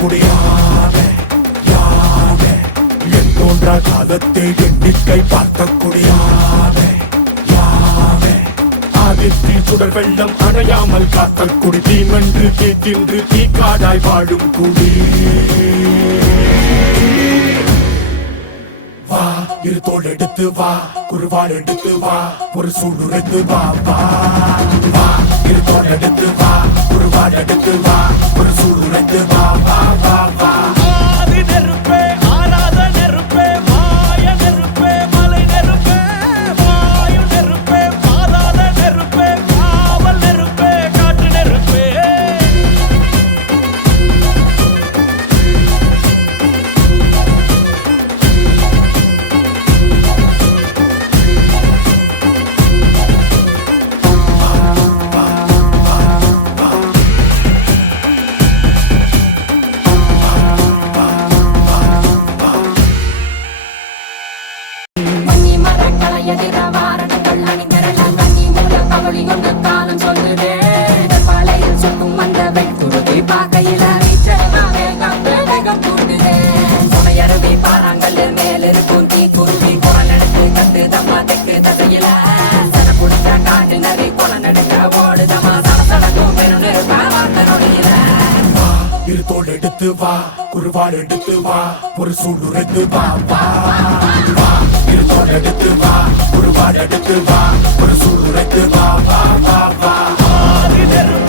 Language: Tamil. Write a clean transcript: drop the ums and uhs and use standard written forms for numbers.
பார்க்கக்கூடியாத என் தோன்றா காலத்தை எண்ணிக்கை பார்க்கக்கூடியாத ஆதித்தில் சுடர் வெள்ளம் அணையாமல் காத்தற்குடி தீமென்று தீ தின்று தீக்காடாய் வாழும் குடி வா இரு தோள் எடுத்து வா குருவாள் எடுத்து வா ஒரு சூளுரைத்து வா வா வா இரு தோள் எடுத்து வா குருவாள் எடுத்து வா ஒரு சூளுரைத்து வா வா வா வா ஆதி நெருப்பே ஆராத நெருப்பே மாய நெருப்பே மலை நெருப்பே வாயு நெருப்பே பாதாள நெருப்பே காவல் நெருப்பே காட்டு நெருப்பே இரு தோள் எடுத்து வா குருவாள் எடுத்து வா ஒரு சூளுரைத்து வா வா வா இரு தோள் எடுத்து வா குருவாள் எடுத்து வா ஒரு சூளுரைத்து வா வா வா வா ஆதி நெருப்பே